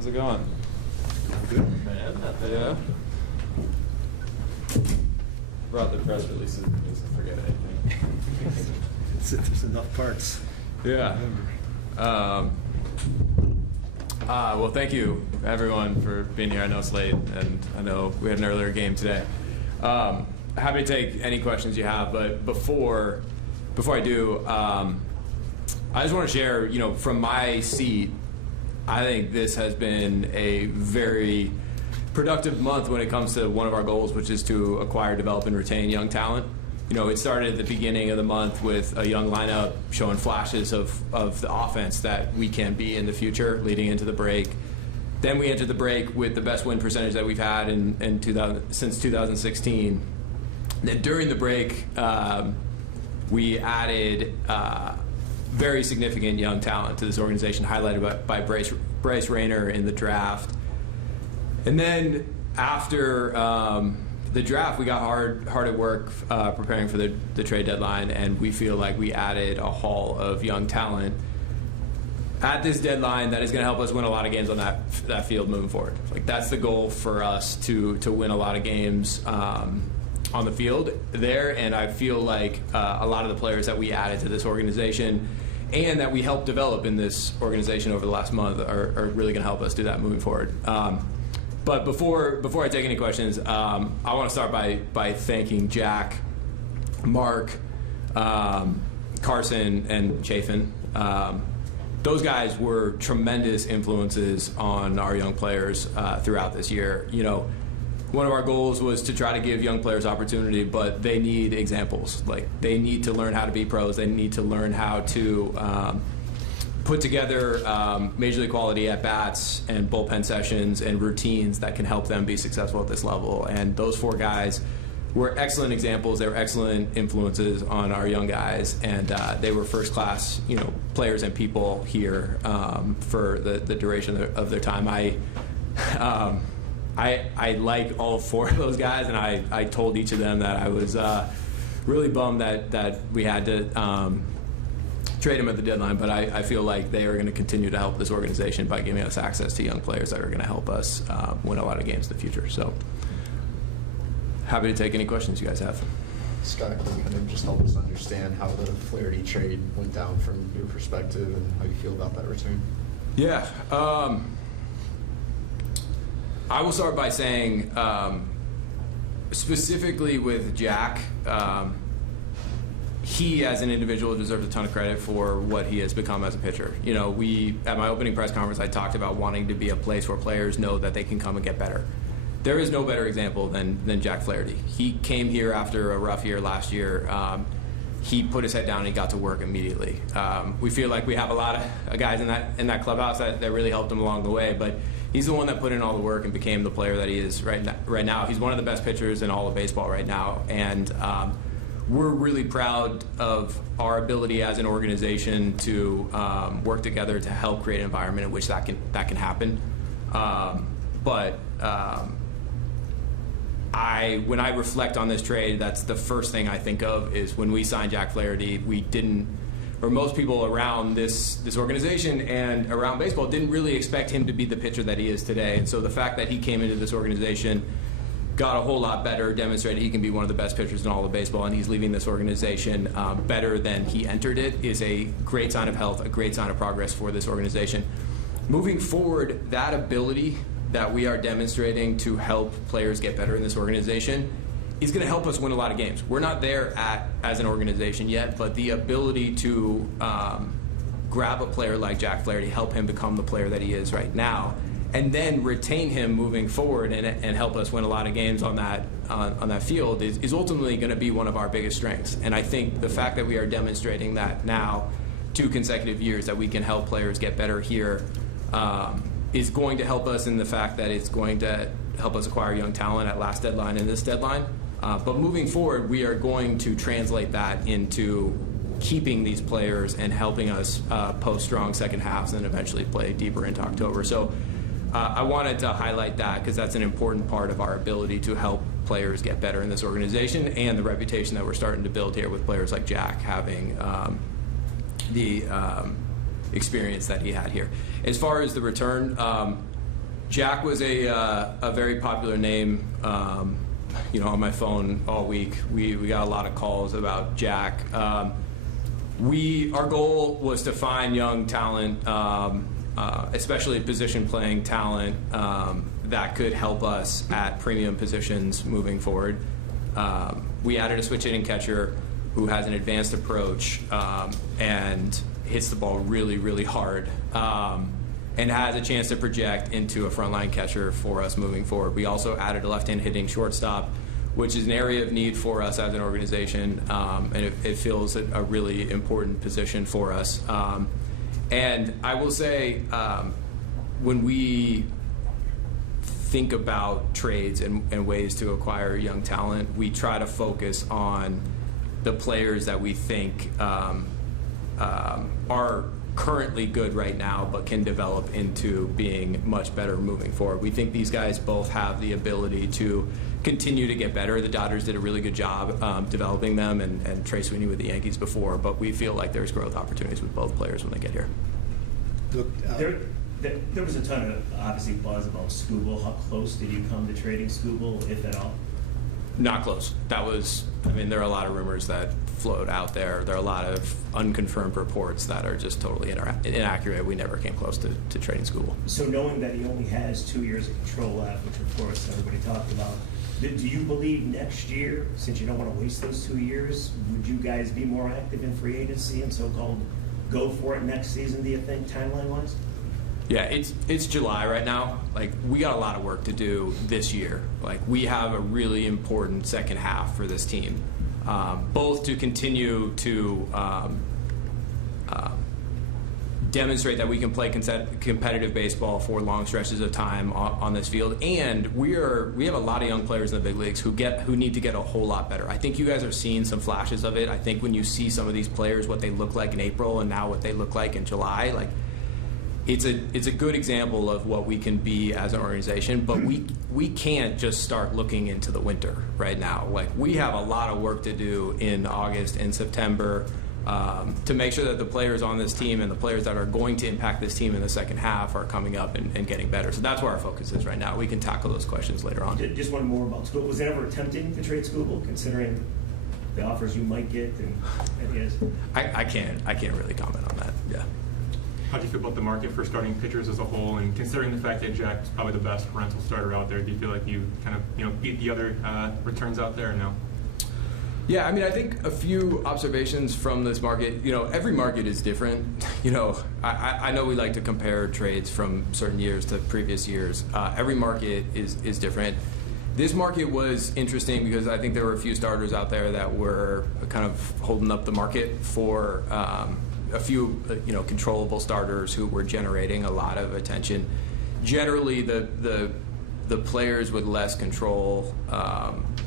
How's it going? Good, man. Yeah. Brought the press releases in case I forget anything. There's enough parts. Yeah. Well, thank you, everyone, for being here. I know it's late, and I know we had an earlier game today. Happy to take any questions you have, but before I do, I just want to share, from my seat, I think this has been a very productive month when it comes to one of our goals, which is to acquire, develop, and retain young talent. It started at the beginning of the month with a young lineup showing flashes of the offense that we can be in the future leading into the break. Then we entered the break with the best win percentage that we've had since 2016. Then during the break, we added very significant young talent to this organization, highlighted by Bryce Rayner in the draft. And then after the draft, we got hard at work preparing for the trade deadline, and we feel like we added a haul of young talent at this deadline that is going to help us win a lot of games on that field moving forward. Like, that's the goal for us, to win a lot of games on the field there, and I feel like a lot of the players that we added to this organization and that we helped develop in this organization over the last month are really going to help us do that moving forward. But before I take any questions, I want to start by thanking Jack, Mark, Carson, and Chafin. Those guys were tremendous influences on our young players throughout this year. One of our goals was to try to give young players opportunity, but they need examples. Like, they need to learn how to be pros. They need to learn how to put together major league quality at-bats and bullpen sessions and routines that can help them be successful at this level. And those four guys were excellent examples. They were excellent influences on our young guys, and they were first-class, players and people here for the duration of their time. I like all four of those guys, and I told each of them that I was really bummed that we had to trade them at the deadline, but I feel like they are going to continue to help this organization by giving us access to young players that are going to help us win a lot of games in the future. So happy to take any questions you guys have. Scott, can you kind of just help us understand how the Flaherty trade went down from your perspective and how you feel about that return? Yeah. I will start by saying, specifically with Jack, he as an individual deserves a ton of credit for what he has become as a pitcher. At my opening press conference, I talked about wanting to be a place where players know that they can come and get better. There is no better example than Jack Flaherty. He came here after a rough year last year. He put his head down and he got to work immediately. We feel like we have a lot of guys in that clubhouse that really helped him along the way, but he's the one that put in all the work and became the player that he is right now. He's one of the best pitchers in all of baseball right now, and we're really proud of our ability as an organization to work together to help create an environment in which that can happen. When I reflect on this trade, that's the first thing I think of is when we signed Jack Flaherty, most people around this organization and around baseball didn't really expect him to be the pitcher that he is today. And so the fact that he came into this organization, got a whole lot better, demonstrated he can be one of the best pitchers in all of baseball, and he's leaving this organization better than he entered it, is a great sign of health, a great sign of progress for this organization. Moving forward, that ability that we are demonstrating to help players get better in this organization is going to help us win a lot of games. We're not there as an organization yet, but the ability to grab a player like Jack Flaherty, help him become the player that he is right now, and then retain him moving forward and help us win a lot of games on that field is ultimately going to be one of our biggest strengths. And I think the fact that we are demonstrating that now, 2 consecutive years, that we can help players get better here is going to help us in the fact that it's going to help us acquire young talent at last deadline and this deadline. But moving forward, we are going to translate that into keeping these players and helping us post strong second halves and eventually play deeper into October. So I wanted to highlight that because that's an important part of our ability to help players get better in this organization and the reputation that we're starting to build here with players like Jack having the experience that he had here. As far as the return, Jack was a very popular name, on my phone all week. We got a lot of calls about Jack. Our goal was to find young talent, especially position-playing talent, that could help us at premium positions moving forward. We added a switch-hitting catcher who has an advanced approach and hits the ball really, really hard. And has a chance to project into a frontline catcher for us moving forward. We also added a left-hand hitting shortstop, which is an area of need for us as an organization, and it feels a really important position for us. And I will say, when we think about trades and ways to acquire young talent, we try to focus on the players that we think are currently good right now but can develop into being much better moving forward. We think these guys both have the ability to continue to get better. The Dodgers did a really good job developing them, and Trey Sweeney with the Yankees before, but we feel like there's growth opportunities with both players when they get here. Look, there was a ton of, obviously, buzz about Skubal. How close did you come to trading Skubal, if at all? Not close. There are a lot of rumors that float out there. There are a lot of unconfirmed reports that are just totally inaccurate. We never came close to trading Skubal. So knowing that he only has 2 years of control left, which of course everybody talked about, do you believe next year, since you don't want to waste those 2 years, would you guys be more active in free agency and so-called go for it next season, do you think, timeline-wise? Yeah, it's July right now. We got a lot of work to do this year. We have a really important second half for this team, both to continue to demonstrate that we can play competitive baseball for long stretches of time on this field, and we have a lot of young players in the big leagues who need to get a whole lot better. I think you guys are seeing some flashes of it. I think when you see some of these players, what they look like in April and now what they look like in July, it's a good example of what we can be as an organization, but we can't just start looking into the winter right now. We have a lot of work to do in August and September to make sure that the players on this team and the players that are going to impact this team in the second half are coming up and getting better. So that's where our focus is right now. We can tackle those questions later on. Just one more about Skubal. Was it ever tempting to trade Skubal, considering the offers you might get and ideas? I can't really comment on that. Yeah. How do you feel about the market for starting pitchers as a whole, and considering the fact that Jack's probably the best rental starter out there, do you feel like you kind of beat the other returns out there or no? Yeah, I think a few observations from this market. Every market is different. I know we like to compare trades from certain years to previous years. Every market is different. This market was interesting because I think there were a few starters out there that were kind of holding up the market for a few controllable starters who were generating a lot of attention. Generally, the players with less control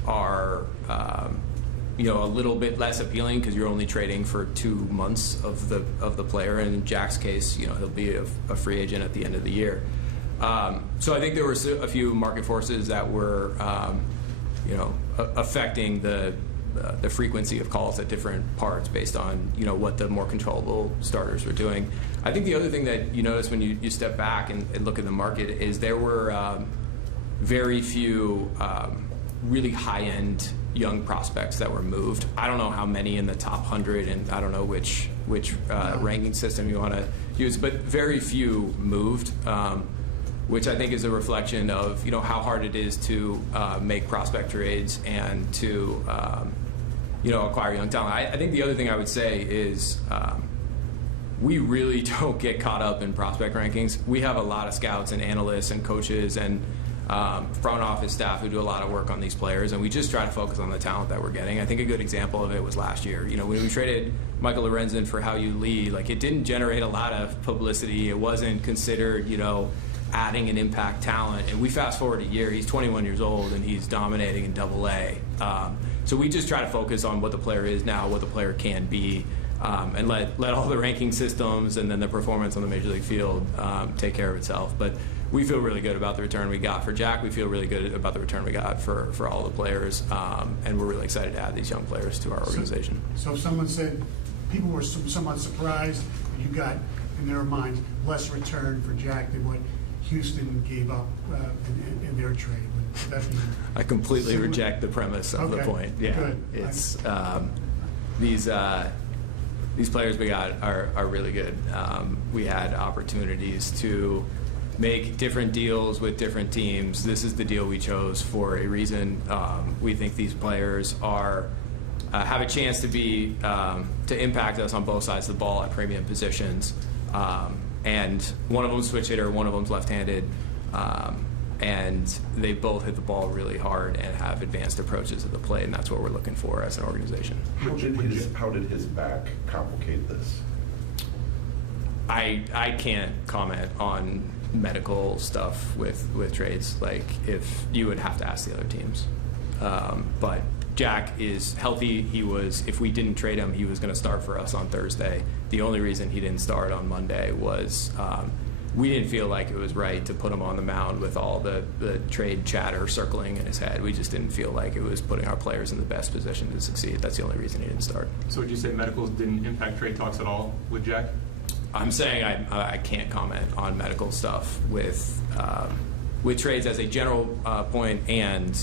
are a little bit less appealing because you're only trading for 2 months of the player. And in Jack's case, he'll be a free agent at the end of the year. So I think there were a few market forces that were affecting the frequency of calls at different parts based on what the more controllable starters were doing. I think the other thing that you notice when you step back and look at the market is there were very few really high-end young prospects that were moved. I don't know how many in the top 100, and I don't know which ranking system you want to use, but very few moved, which I think is a reflection of how hard it is to make prospect trades and to acquire young talent. I think the other thing I would say is we really don't get caught up in prospect rankings. We have a lot of scouts and analysts and coaches and front office staff who do a lot of work on these players, and we just try to focus on the talent that we're getting. I think a good example of it was last year. When we traded Michael Lorenzen for Hao-Yu Lee, it didn't generate a lot of publicity. It wasn't considered, adding an impact talent. And we fast forward a year, he's 21 years old and he's dominating in AA. So we just try to focus on what the player is now, what the player can be, and let all the ranking systems and then the performance on the major league field take care of itself. But we feel really good about the return we got for Jack. We feel really good about the return we got for all the players, and we're really excited to add these young players to our organization. So someone said people were somewhat surprised you got, in their minds, less return for Jack than what Houston gave up in their trade. Would that be I completely similar? reject the premise of the Okay, point. Yeah, good. it's these players we got are really good. We had opportunities to make different deals with different teams. This is the deal we chose for a reason. We think these players are have a chance to be to impact us on both sides of the ball at premium positions. And one of them's switch hitter, one of them's left-handed, and they both hit the ball really hard and have advanced approaches to the plate, and that's what we're looking for as an organization. How did his back complicate this? I can't comment on medical stuff with trades. Like, if you would have to ask the other teams. But Jack is healthy. If we didn't trade him, he was going to start for us on Thursday. The only reason he didn't start on Monday was we didn't feel like it was right to put him on the mound with all the trade chatter circling in his head. We just didn't feel like it was putting our players in the best position to succeed. That's the only reason he didn't start. So would you say medicals didn't impact trade talks at all with Jack? I'm saying I can't comment on medical stuff with trades as a general point, and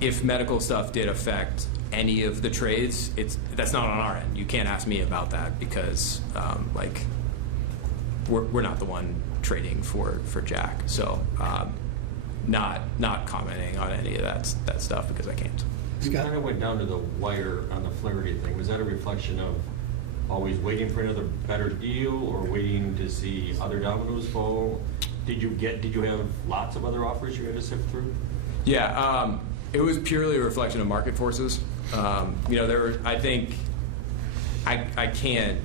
if medical stuff did affect any of the trades, that's not on our end. You can't ask me about that because we're not the one trading for Jack. So not commenting on any of that stuff because I can't. You kind of went down to the wire on the Flaherty thing. Was that a reflection of always waiting for another better deal, or waiting to see other dominoes fall? Did you have lots of other offers you had to sift through? Yeah, it was purely a reflection of market forces. I think I can't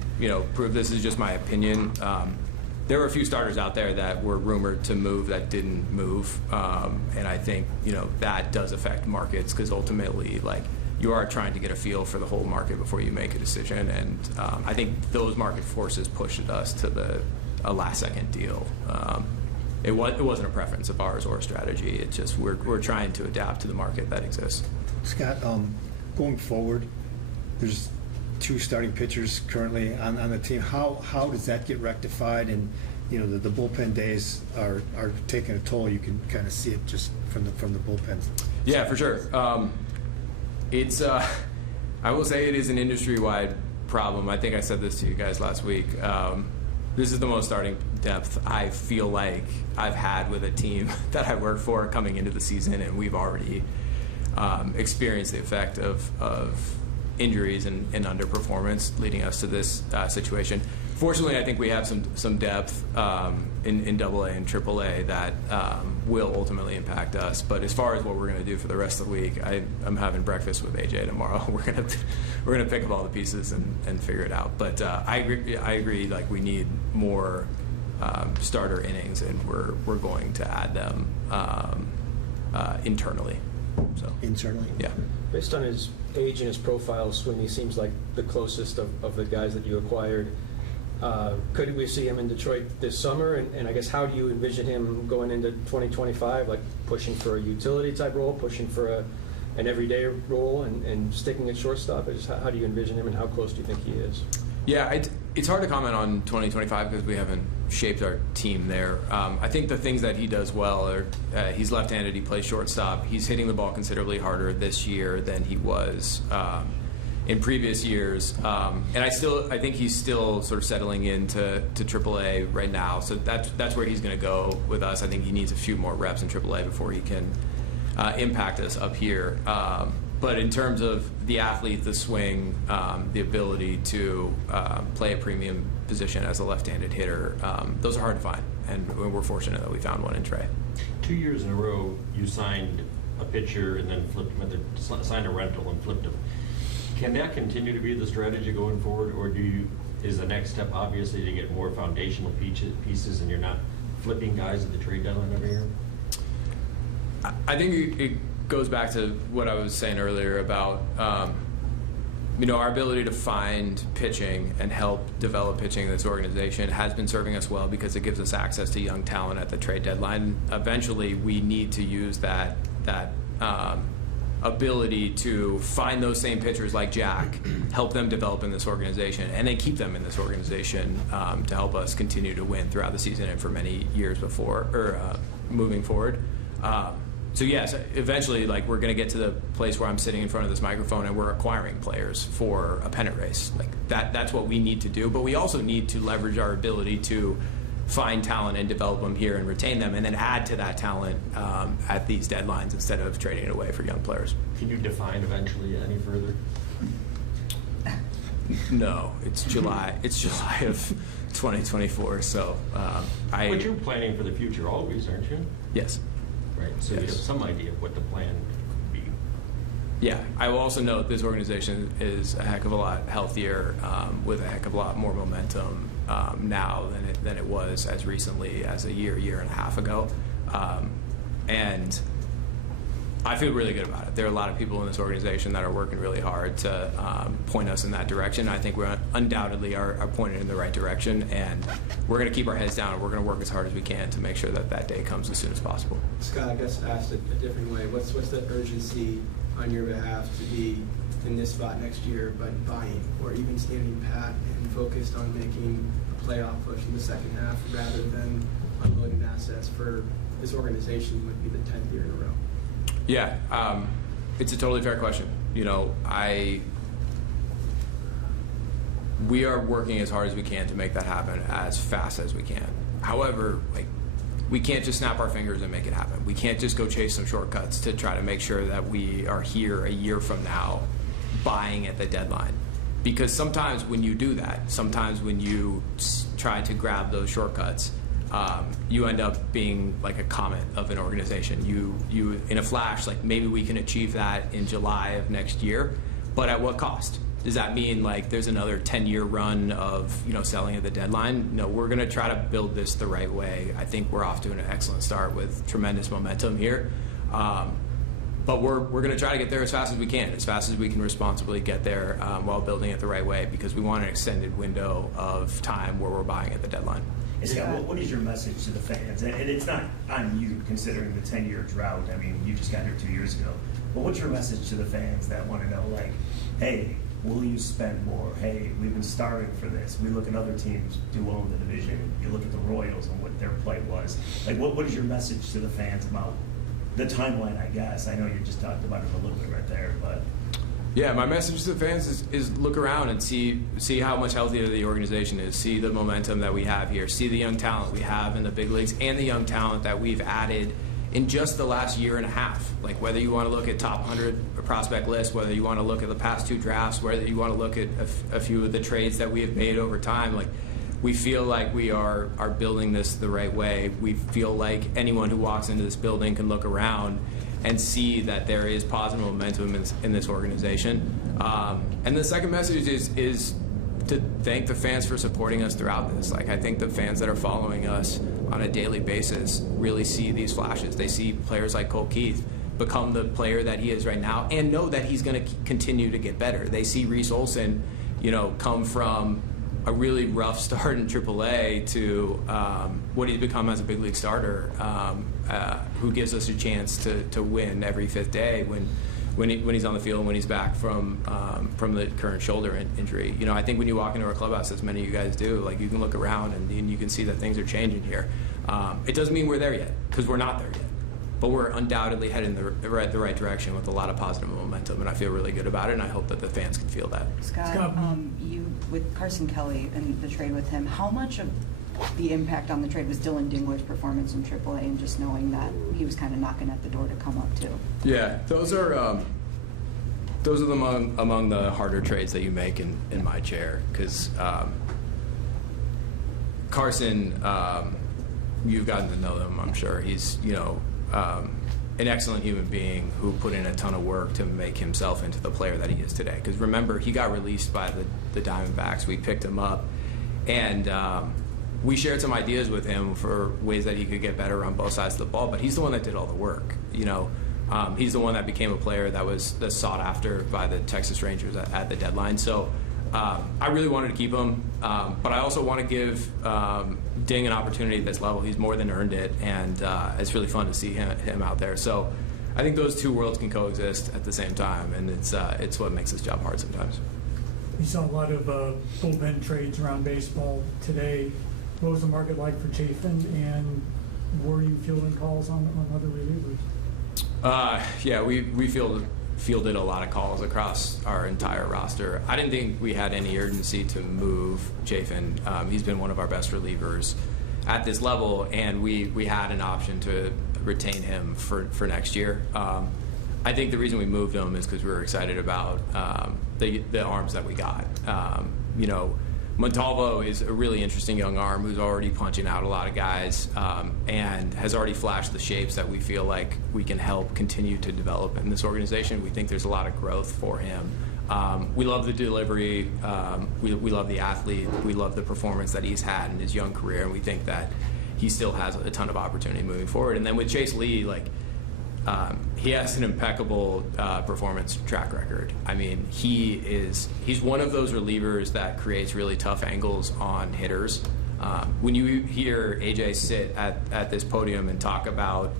prove this is just my opinion. There were a few starters out there that were rumored to move that didn't move, and I think that does affect markets because ultimately, you are trying to get a feel for the whole market before you make a decision, and I think those market forces pushed us to a last-second deal. It wasn't a preference of ours or a strategy. It's just we're trying to adapt to the market that exists. Scott, going forward, there's 2 starting pitchers currently on the team. How does that get rectified? And the bullpen days are taking a toll. You can kind of see it just from the bullpens. Yeah, for sure. It's I will say it is an industry-wide problem. I think I said this to you guys last week. This is the most starting depth I feel like I've had with a team that I work for coming into the season, and we've already experienced the effect of injuries and underperformance leading us to this situation. Fortunately, I think we have some depth in AA and AAA that will ultimately impact us. But as far as what we're going to do for the rest of the week, I'm having breakfast with AJ tomorrow. We're gonna pick up all the pieces and figure it out. But I agree. Like, we need more starter innings, and we're going to add them internally. So Internally? yeah. Based on his age and his profile, Sweeney seems like the closest of the guys that you acquired. Could we see him in Detroit this summer? And I guess, how do you envision him going into 2025, like pushing for a utility type role, pushing for an everyday role, and sticking at shortstop? How do you envision him, and how close do you think he is? Yeah, it's hard to comment on 2025 because we haven't shaped our team there. I think the things that he does well are he's left-handed, he plays shortstop. He's hitting the ball considerably harder this year than he was in previous years. And I think he's still sort of settling into AAA right now. So that's where he's going to go with us. I think he needs a few more reps in AAA before he can impact us up here. But in terms of the athlete, the swing, the ability to play a premium position as a left-handed hitter, those are hard to find. And we're fortunate that we found one in Trey. 2 years in a row, you signed a pitcher and then flipped him, signed a rental and flipped him. Can that continue to be the strategy going forward, or is the next step obviously to get more foundational pieces and you're not flipping guys at the trade deadline every year? I think it goes back to what I was saying earlier about our ability to find pitching and help develop pitching in this organization has been serving us well because it gives us access to young talent at the trade deadline. Eventually, we need to use that ability to find those same pitchers like Jack, help them develop in this organization, and then keep them in this organization to help us continue to win throughout the season and for many years before or moving forward. So yes, eventually, like, we're going to get to the place where I'm sitting in front of this microphone and we're acquiring players for a pennant race. Like that's what we need to do. But we also need to leverage our ability to find talent and develop them here and retain them, and then add to that talent at these deadlines instead of trading it away for young players. Can you define eventually any further? No, it's July. It's July of 2024. So But you're planning for the future always, aren't you? Yes. Right. So you have some idea of what the plan could be. Yeah, I will also note this organization is a heck of a lot healthier, with a heck of a lot more momentum now than it was as recently as a year and a half ago, and I feel really good about it. There are a lot of people in this organization that are working really hard to point us in that direction. I think we undoubtedly are pointed in the right direction, and we're going to keep our heads down and we're going to work as hard as we can to make sure that that day comes as soon as possible. Scott, I guess asked it a different way. What's the urgency on your behalf to be in this spot next year, but buying, or even standing pat and focused on making a playoff push in the second half rather than unloading assets for this organization would be the 10th year in a row? Yeah, it's a totally fair question. You know, we are working as hard as we can to make that happen as fast as we can. However, like, we can't just snap our fingers and make it happen. We can't just go chase some shortcuts to try to make sure that we are here a year from now buying at the deadline. Because sometimes when you do that, sometimes when you try to grab those shortcuts, you end up being like a comet of an organization. You in a flash, like, maybe we can achieve that in July of next year, but at what cost? Does that mean like there's another 10-year run of, you know, selling at the deadline? No, we're going to try to build this the right way. I think we're off to an excellent start with tremendous momentum here. But we're going to try to get there as fast as we can responsibly get there while building it the right way, because we want an extended window of time where we're buying at the deadline. And Scott, what is your message to the fans? And it's not on you, considering the 10-year drought. I mean, you just got here 2 years ago. But what's your message to the fans that want to know, like, hey, will you spend more? Hey, we've been starving for this. We look at other teams do own the division. You look at the Royals and what their play was. Like, what is your message to the fans about the timeline, I guess? I know you just talked about it a little bit right there, but... Yeah, my message to the fans is look around and see how much healthier the organization is, see the momentum that we have here, see the young talent we have in the big leagues and the young talent that we've added in just the last year and a half. Like, whether you want to look at top 100 prospect list, whether you want to look at the past 2 drafts, whether you want to look at a few of the trades that we have made over time, like, we feel like we are building this the right way. We feel like anyone who walks into this building can look around and see that there is positive momentum in this organization. And the second message is to thank the fans for supporting us throughout this. Like, I think the fans that are following us on a daily basis really see these flashes. They see players like Cole Keith become the player that he is right now and know that he's going to continue to get better. They see Reese Olson, you know, come from a really rough start in AAA to what he's become as a big league starter, who gives us a chance to win every 5th day when he's on the field and when he's back from the current shoulder injury. You know, I think when you walk into our clubhouse, as many of you guys do, like, you can look around and you can see that things are changing here. It doesn't mean we're there yet, because we're not there yet. But we're undoubtedly heading the right direction with a lot of positive momentum, and I feel really good about it, and I hope that the fans can feel that. Scott, you, with Carson Kelly and the trade with him, how much of the impact on the trade was Dylan Dingler's performance in AAA and just knowing that he was kind of knocking at the door to come up too? Yeah, those are among the harder trades that you make in my chair, because Carson, you've gotten to know him, I'm sure. He's, you know, an excellent human being who put in a ton of work to make himself into the player that he is today. Because remember, he got released by the Diamondbacks. We picked him up, and we shared some ideas with him for ways that he could get better on both sides of the ball. But he's the one that did all the work. You know, he's the one that became a player that's sought after by the Texas Rangers at the deadline. So I really wanted to keep him, but I also want to give Ding an opportunity at this level. He's more than earned it, and it's really fun to see him out there. So I think those two worlds can coexist at the same time, and it's what makes this job hard sometimes. You saw a lot of bullpen trades around baseball today. What was the market like for Chafin, and were you fielding calls on other relievers? Yeah, we fielded a lot of calls across our entire roster. I didn't think we had any urgency to move Chafin. He's been one of our best relievers at this level, and we had an option to retain him for next year. I think the reason we moved him is because we were excited about the arms that we got. Montalvo is a really interesting young arm who's already punching out a lot of guys and has already flashed the shapes that we feel like we can help continue to develop in this organization. We think there's a lot of growth for him. We love the delivery. We love the athlete. We love the performance that he's had in his young career, and we think that he still has a ton of opportunity moving forward. And then with Chase Lee, he has an impeccable performance track record. I mean, he's one of those relievers that creates really tough angles on hitters. When you hear AJ sit at this podium and talk about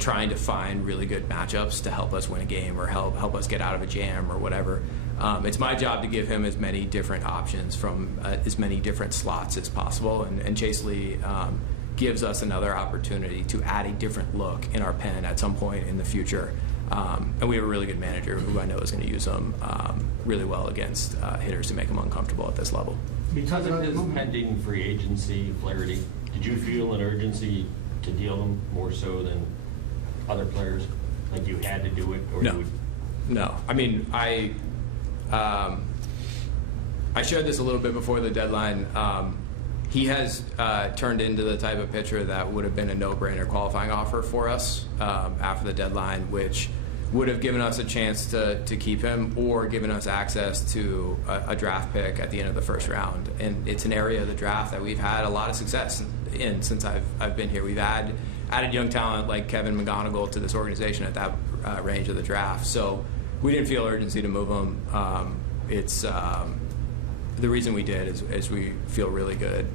trying to find really good matchups to help us win a game or help us get out of a jam or whatever, it's my job to give him as many different options from as many different slots as possible. And Chase Lee gives us another opportunity to add a different look in our pen at some point in the future. And we have a really good manager who I know is going to use him really well against hitters to make them uncomfortable at this level. Because of his pending free agency, Flaherty, did you feel an urgency to deal him more so than other players? Like you had to do it? Or No. I mean, I shared this a little bit before the deadline. He has turned into the type of pitcher that would have been a no-brainer qualifying offer for us after the deadline, which would have given us a chance to keep him or given us access to a draft pick at the end of the first round. And it's an area of the draft that we've had a lot of success in since I've been here. We've added young talent like Kevin McGonigal to this organization at that range of the draft. So we didn't feel urgency to move him. The reason we did is we feel really good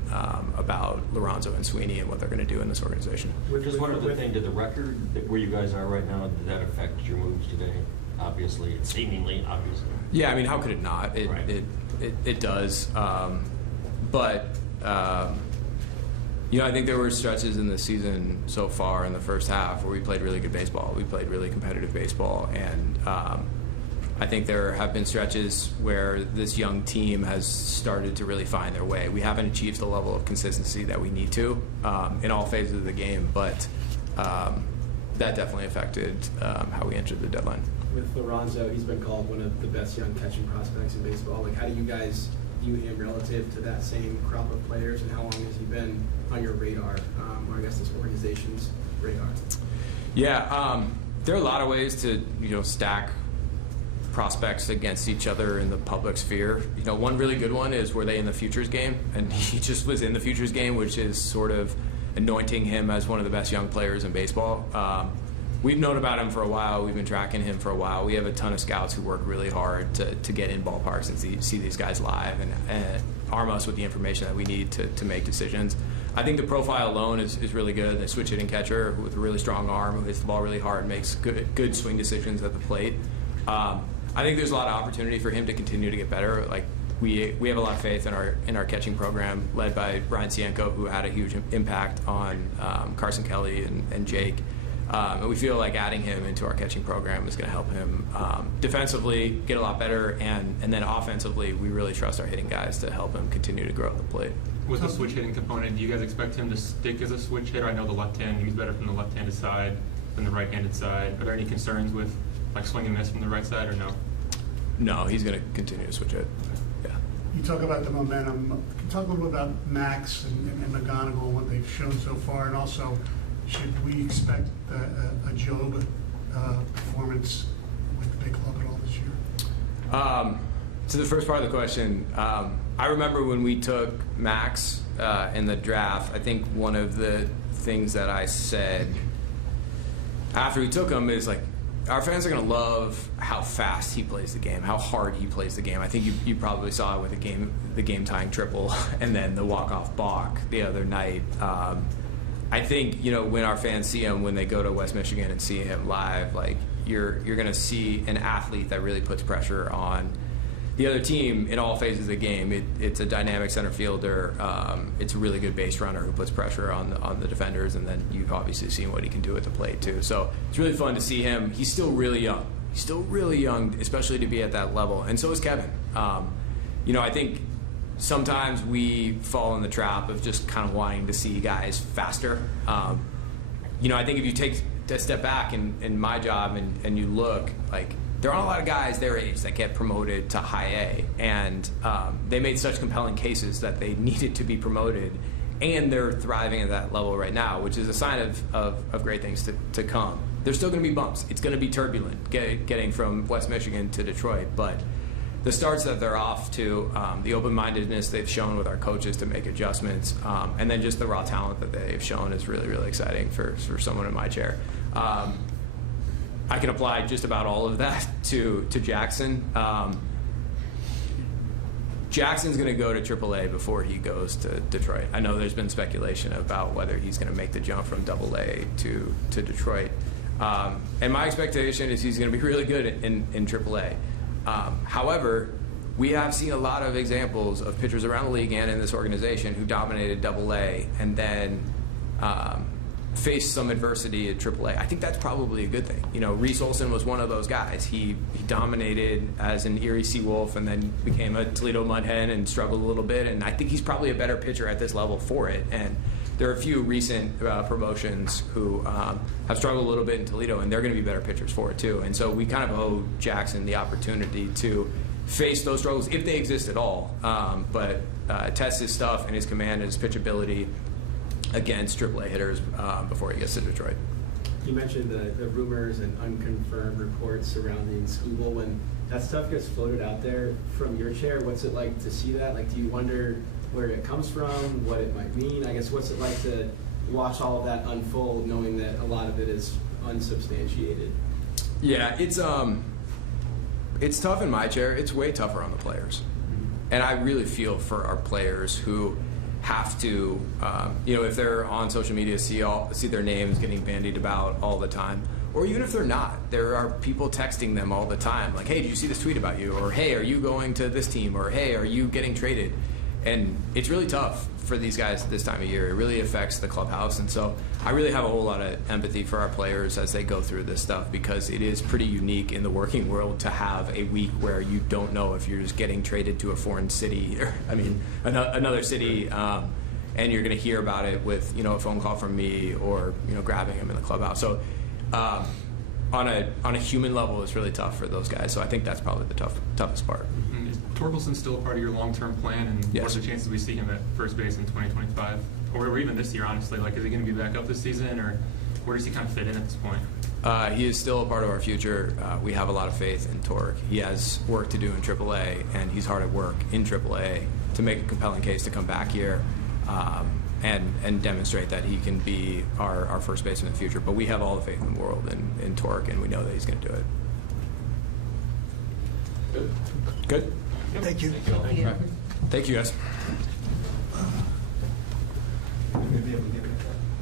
about Lorenzo and Sweeney and what they're going to do in this organization. Just one other thing, did the record where you guys are right now, did that affect your moves today? Obviously, seemingly, obviously. Yeah, I mean, how could it not? It does. But I think there were stretches in the season so far in the first half where we played really good baseball. We played really competitive baseball, and I think there have been stretches where this young team has started to really find their way. We haven't achieved the level of consistency that we need to in all phases of the game, but that definitely affected how we entered the deadline. With Lorenzo, he's been called one of the best young catching prospects in baseball. How do you guys view him relative to that same crop of players, and how long has he been on your radar, or I guess this organization's radar? Yeah, there are a lot of ways to stack prospects against each other in the public sphere. One really good one is were they in the Futures game, and he just was in the Futures game, which is sort of anointing him as one of the best young players in baseball. We've known about him for a while. We've been tracking him for a while. We have a ton of scouts who work really hard to get in ballparks and see these guys live and arm us with the information that we need to make decisions. I think the profile alone is really good. The switch hitting catcher with a really strong arm who hits the ball really hard and makes good swing decisions at the plate. I think there's a lot of opportunity for him to continue to get better. We have a lot of faith in our catching program led by Brian Cienko, who had a huge impact on Carson Kelly and Jake. And we feel like adding him into our catching program is going to help him defensively get a lot better, and then offensively, we really trust our hitting guys to help him continue to grow at the plate. With the switch hitting component, do you guys expect him to stick as a switch hitter? I know the left hand, he's better from the left-handed side than the right-handed side. Are there any concerns with swing and miss from the right side, or no? No, he's going to continue to switch it. Yeah. You talk about the momentum. Can you talk a little about Max and McGonigal and what they've shown so far, and also should we expect a Job performance with the big club at all this year? To the first part of the question, I remember when we took Max in the draft, I think one of the things that I said after we took him is our fans are going to love how fast he plays the game, how hard he plays the game. I think you probably saw it with the game tying triple and then the walk-off balk the other night. I think, when our fans see him, when they go to West Michigan and see him live, like you're going to see an athlete that really puts pressure on the other team in all phases of the game. It's a dynamic center fielder. It's a really good base runner who puts pressure on the defenders, and then you've obviously seen what he can do at the plate too. So it's really fun to see him. He's still really young. He's still really young, especially to be at that level. And so is Kevin. I think sometimes we fall in the trap of just kind of wanting to see guys faster. I think if you take a step back in my job and you look, like, there aren't a lot of guys their age that get promoted to high A, and they made such compelling cases that they needed to be promoted, and they're thriving at that level right now, which is a sign of great things to come. There's still going to be bumps. It's going to be turbulent getting from West Michigan to Detroit, but the starts that they're off to, the open-mindedness they've shown with our coaches to make adjustments, and then just the raw talent that they've shown is really, really exciting for someone in my chair. I can apply just about all of that to Jackson. Jackson's going to go to AAA before he goes to Detroit. I know there's been speculation about whether he's going to make the jump from AA to Detroit. And my expectation is he's going to be really good in AAA. However, we have seen a lot of examples of pitchers around the league and in this organization who dominated AA and then faced some adversity at AAA. I think that's probably a good thing. Reese Olson was one of those guys. He dominated as an Erie Seawolf and then became a Toledo Mudhen and struggled a little bit, and I think he's probably a better pitcher at this level for it. And there are a few recent promotions who have struggled a little bit in Toledo, and they're going to be better pitchers for it too. And so we kind of owe Jackson the opportunity to face those struggles if they exist at all, but test his stuff and his command and his pitchability against AAA hitters before he gets to Detroit. You mentioned the rumors and unconfirmed reports surrounding Skubal. When that stuff gets floated out there from your chair, what's it like to see that? Like, do you wonder where it comes from, what it might mean? I guess, what's it like to watch all of that unfold, knowing that a lot of it is unsubstantiated? Yeah, it's tough in my chair. It's way tougher on the players. And I really feel for our players who have to, if they're on social media, see their names getting bandied about all the time. Or even if they're not, there are people texting them all the time, like, hey, did you see this tweet about you? Or, hey, are you going to this team? Or, hey, are you getting traded? And it's really tough for these guys this time of year. It really affects the clubhouse. And so I really have a whole lot of empathy for our players as they go through this stuff, because it is pretty unique in the working world to have a week where you don't know if you're just getting traded to a foreign city, or, another city, and you're going to hear about it with, a phone call from me or, grabbing him in the clubhouse. So on a human level, it's really tough for those guys. So I think that's probably the toughest part. Mm-hmm. Is Torkelson still a part of your long-term plan, and Yes. What are the chances we see him at first base in 2025, or even this year? Honestly, like, is he going to be back up this season, or where does he kind of fit in at this point? He is still a part of our future. We have a lot of faith in Torque. He has work to do in AAA, and he's hard at work in AAA to make a compelling case to come back here and demonstrate that he can be our first baseman in the future. But we have all the faith in the world in Torque, and we know that he's going to do it. Good? Thank you. Thank you, guys.